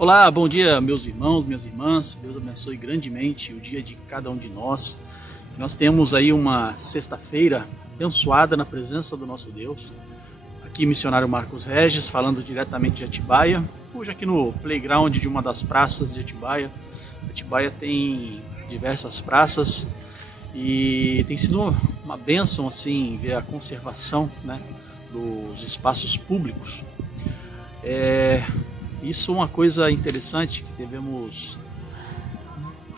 Olá, bom dia, meus irmãos, minhas irmãs. Deus abençoe grandemente o dia de cada um de nós. Nós temos aí uma sexta-feira abençoada na presença do nosso Deus. Aqui, missionário Marcos Regis, falando diretamente de Atibaia. Hoje aqui no playground de uma das praças de Atibaia. Atibaia tem diversas praças e tem sido uma bênção assim ver a conservação, né, dos espaços públicos. Isso é uma coisa interessante que devemos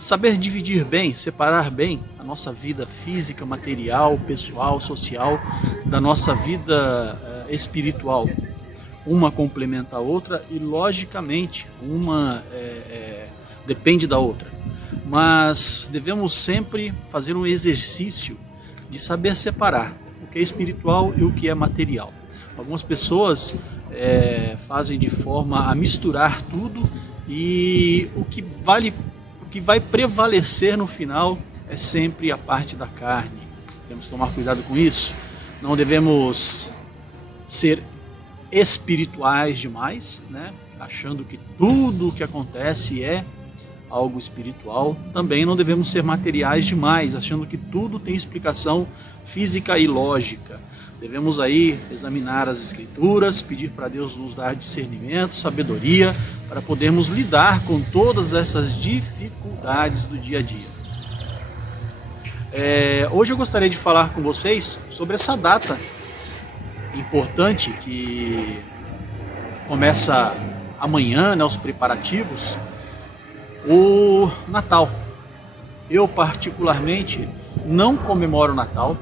saber dividir bem, separar bem a nossa vida física, material, pessoal, social, da nossa vida espiritual. Uma complementa a outra e, logicamente, uma depende da outra. Mas devemos sempre fazer um exercício de saber separar o que é espiritual e o que é material. Algumas pessoas fazem de forma a misturar tudo e o que vai prevalecer no final é sempre a parte da carne. Temos que tomar cuidado com isso. Não devemos ser espirituais demais, né? Achando que tudo o que acontece é algo espiritual. Também não devemos ser materiais demais, achando que tudo tem explicação física e lógica. Devemos aí examinar as escrituras, pedir para Deus nos dar discernimento, sabedoria, para podermos lidar com todas essas dificuldades do dia a dia. Hoje eu gostaria de falar com vocês sobre essa data importante que começa amanhã, né, os preparativos, o Natal. Eu particularmente não comemoro o Natal,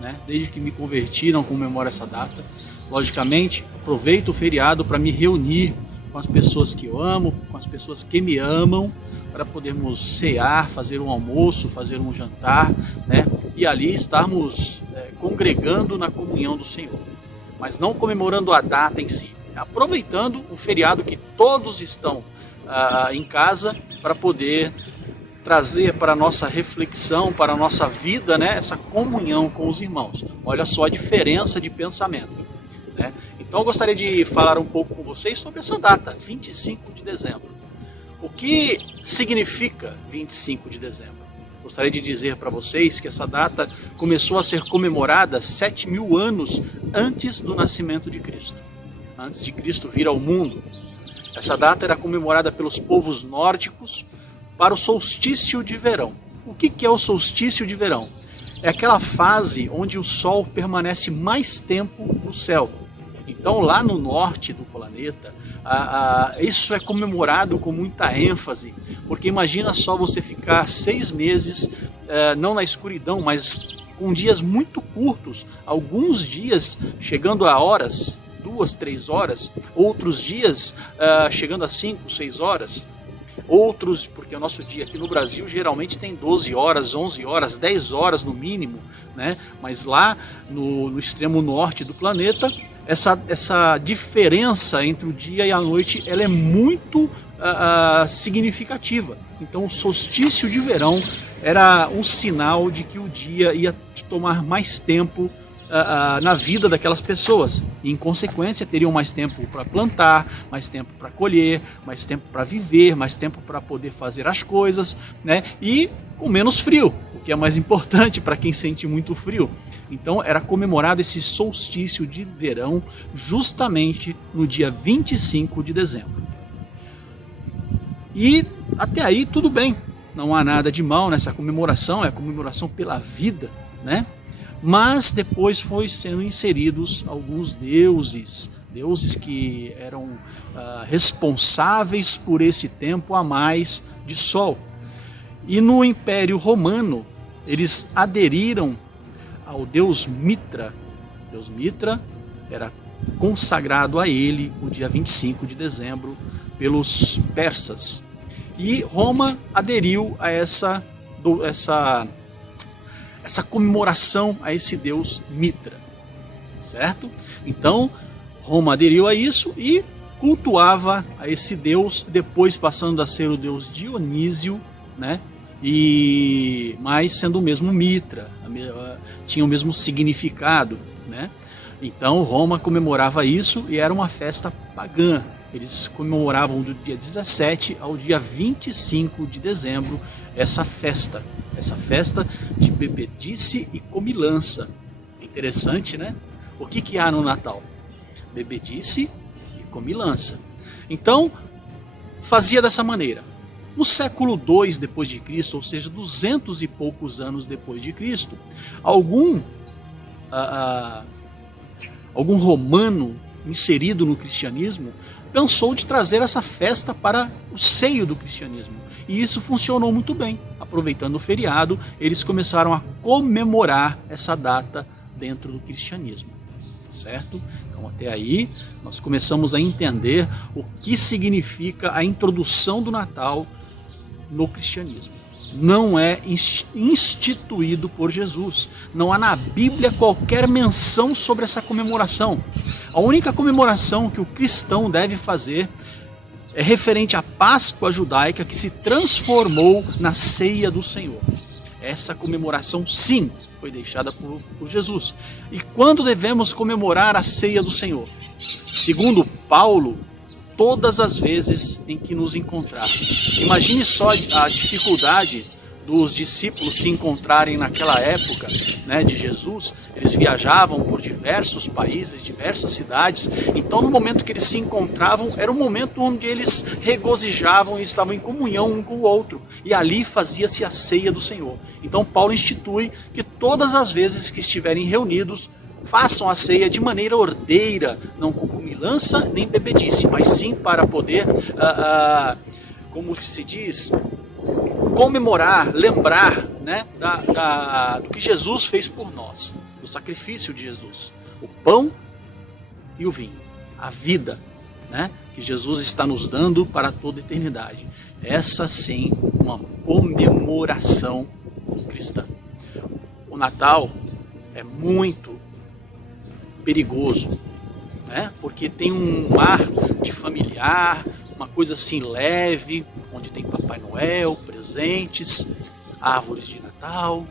né? Desde que me converti não comemoro essa data. Logicamente, aproveito o feriado para me reunir com as pessoas que eu amo, com as pessoas que me amam, para podermos cear, fazer um almoço, fazer um jantar, né? E ali estarmos congregando na comunhão do Senhor. Mas não comemorando a data em si, aproveitando o feriado que todos estão em casa para poder trazer para a nossa reflexão, para a nossa vida, né, essa comunhão com os irmãos. Olha só a diferença de pensamento, né? Então eu gostaria de falar um pouco com vocês sobre essa data, 25 de dezembro. O que significa 25 de dezembro? Gostaria de dizer para vocês que essa data começou a ser comemorada 7.000 anos antes do nascimento de Cristo. Antes de Cristo vir ao mundo. Essa data era comemorada pelos povos nórdicos para o solstício de verão. O que é o solstício de verão? É aquela fase onde o Sol permanece mais tempo no céu. Então, lá no norte do planeta, isso é comemorado com muita ênfase, porque imagina só você ficar 6 meses, não na escuridão, mas com dias muito curtos, alguns dias chegando a horas, 2, 3 horas, outros dias chegando a 5, 6 horas, outros, porque o nosso dia aqui no Brasil geralmente tem 12 horas, 11 horas, 10 horas no mínimo, né? Mas lá no extremo norte do planeta, essa diferença entre o dia e a noite ela é muito significativa. Então o solstício de verão era um sinal de que o dia ia tomar mais tempo na vida daquelas pessoas e, em consequência, teriam mais tempo para plantar, mais tempo para colher, mais tempo para viver, mais tempo para poder fazer as coisas, né? E com menos frio, o que é mais importante para quem sente muito frio. Então era comemorado esse solstício de verão justamente no dia 25 de dezembro. E até aí tudo bem, não há nada de mal nessa comemoração, é a comemoração pela vida, né? Mas depois foi sendo inseridos alguns deuses que eram responsáveis por esse tempo a mais de sol. E no Império Romano, eles aderiram ao deus Mitra. O deus Mitra era consagrado a ele o dia 25 de dezembro pelos persas. E Roma aderiu a essa comemoração a esse deus Mitra, certo? Então, Roma aderiu a isso e cultuava a esse deus, depois passando a ser o deus Dionísio, né? Mas sendo o mesmo Mitra, tinha o mesmo significado, né? Então Roma comemorava isso e era uma festa pagã, Eles comemoravam do dia 17 ao dia 25 de dezembro essa festa de bebedice e comilança. Interessante, né? O que há no Natal? Bebedice e comilança. Então, fazia dessa maneira. No século II depois de Cristo, ou seja, 200 e poucos anos depois de Cristo, algum romano inserido no cristianismo pensou de trazer essa festa para o seio do cristianismo. E isso funcionou muito bem. Aproveitando o feriado, eles começaram a comemorar essa data dentro do cristianismo. Certo? Então até aí nós começamos a entender o que significa a introdução do Natal no cristianismo. Não é instituído por Jesus. Não há na Bíblia qualquer menção sobre essa comemoração. A única comemoração que o cristão deve fazer é referente à Páscoa judaica que se transformou na ceia do Senhor. Essa comemoração, sim, foi deixada por Jesus. E quando devemos comemorar a ceia do Senhor? Segundo Paulo, todas as vezes em que nos encontrarmos. Imagine só a dificuldade dos discípulos se encontrarem naquela época, né, de Jesus. Eles viajavam por diversos países, diversas cidades. Então, no momento que eles se encontravam, era um momento onde eles regozijavam e estavam em comunhão um com o outro. E ali fazia-se a ceia do Senhor. Então, Paulo institui que todas as vezes que estiverem reunidos, façam a ceia de maneira ordeira, não com comilança nem bebedice, mas sim para poder, como se diz, comemorar, lembrar, né, do que Jesus fez por nós, do sacrifício de Jesus, o pão e o vinho, a vida, né, que Jesus está nos dando para toda a eternidade. Essa sim, uma comemoração cristã. O Natal é muito perigoso, né? Porque tem um ar de familiar, uma coisa assim leve, onde tem Papai Noel, presentes, árvores de Natal,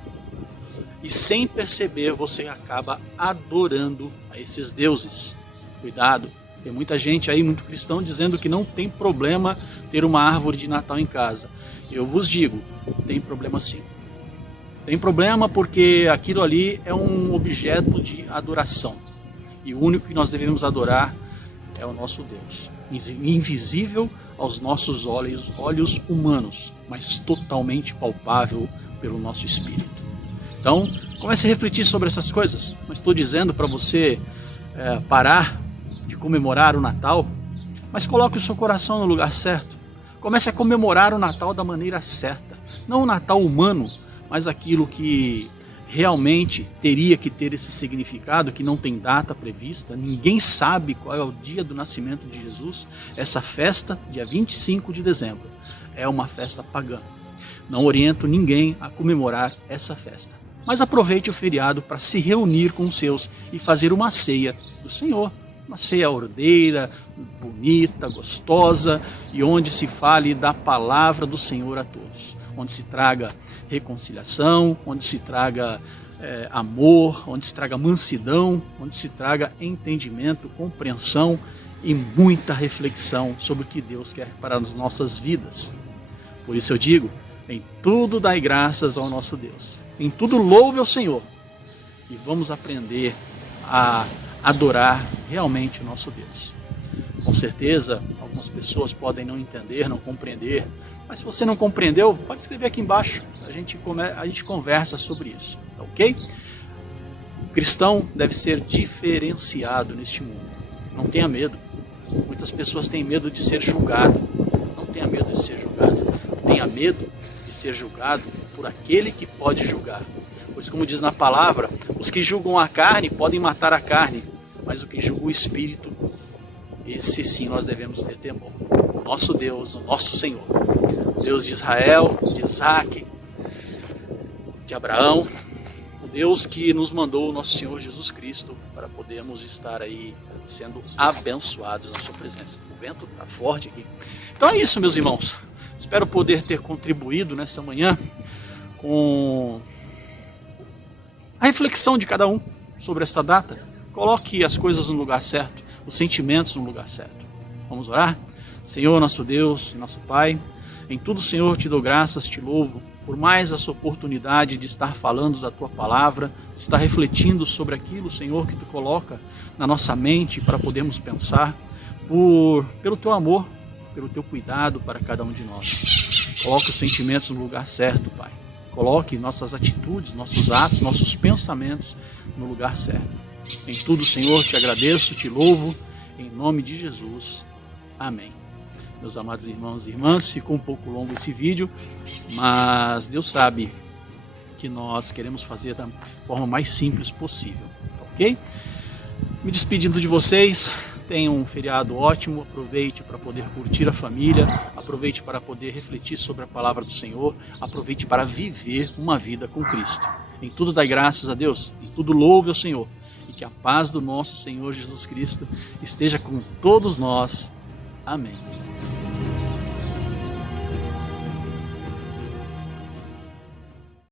e sem perceber você acaba adorando a esses deuses. Cuidado, tem muita gente aí, muito cristão, dizendo que não tem problema ter uma árvore de Natal em casa. Eu vos digo, tem problema sim. Tem problema porque aquilo ali é um objeto de adoração. E o único que nós devemos adorar é o nosso Deus. Invisível aos nossos olhos humanos, mas totalmente palpável pelo nosso espírito. Então, comece a refletir sobre essas coisas. Não estou dizendo para você parar de comemorar o Natal, mas coloque o seu coração no lugar certo. Comece a comemorar o Natal da maneira certa. Não o Natal humano, mas aquilo que realmente teria que ter esse significado, que não tem data prevista, ninguém sabe qual é o dia do nascimento de Jesus. Essa festa, dia 25 de dezembro, é uma festa pagã. Não oriento ninguém a comemorar essa festa, mas aproveite o feriado para se reunir com os seus e fazer uma ceia do Senhor. Uma ceia ordeira, bonita, gostosa, e onde se fale da palavra do Senhor a todos. Onde se traga reconciliação, onde se traga amor, onde se traga mansidão, onde se traga entendimento, compreensão e muita reflexão sobre o que Deus quer para as nossas vidas. Por isso eu digo, em tudo dai graças ao nosso Deus, em tudo louve ao Senhor, e vamos aprender a adorar realmente o nosso Deus. Com certeza, algumas pessoas podem não entender, não compreender, mas se você não compreendeu, pode escrever aqui embaixo, a gente conversa sobre isso, tá ok? O cristão deve ser diferenciado neste mundo, não tenha medo. Muitas pessoas têm medo de ser julgado, não tenha medo de ser julgado, tenha medo de ser julgado por aquele que pode julgar. Pois como diz na palavra, os que julgam a carne podem matar a carne, mas o que julga o Espírito, esse sim nós devemos ter temor. O nosso Deus, o nosso Senhor, Deus de Israel, de Isaac, de Abraão, o Deus que nos mandou o nosso Senhor Jesus Cristo para podermos estar aí sendo abençoados na sua presença. O vento está forte aqui. Então é isso, meus irmãos. Espero poder ter contribuído nessa manhã com a reflexão de cada um sobre essa data. Coloque as coisas no lugar certo, os sentimentos no lugar certo. Vamos orar? Senhor, nosso Deus, nosso Pai, em tudo, Senhor, te dou graças, te louvo, por mais essa oportunidade de estar falando da Tua Palavra, de estar refletindo sobre aquilo, Senhor, que Tu coloca na nossa mente para podermos pensar, pelo Teu amor, pelo Teu cuidado para cada um de nós. Coloque os sentimentos no lugar certo, Pai. Coloque nossas atitudes, nossos atos, nossos pensamentos no lugar certo. Em tudo, Senhor, te agradeço, te louvo, em nome de Jesus. Amém. Meus amados irmãos e irmãs, ficou um pouco longo esse vídeo, mas Deus sabe que nós queremos fazer da forma mais simples possível, ok? Me despedindo de vocês, tenham um feriado ótimo, aproveite para poder curtir a família, aproveite para poder refletir sobre a palavra do Senhor, aproveite para viver uma vida com Cristo. Em tudo dai graças a Deus, em tudo louve ao Senhor, e que a paz do nosso Senhor Jesus Cristo esteja com todos nós. Amém.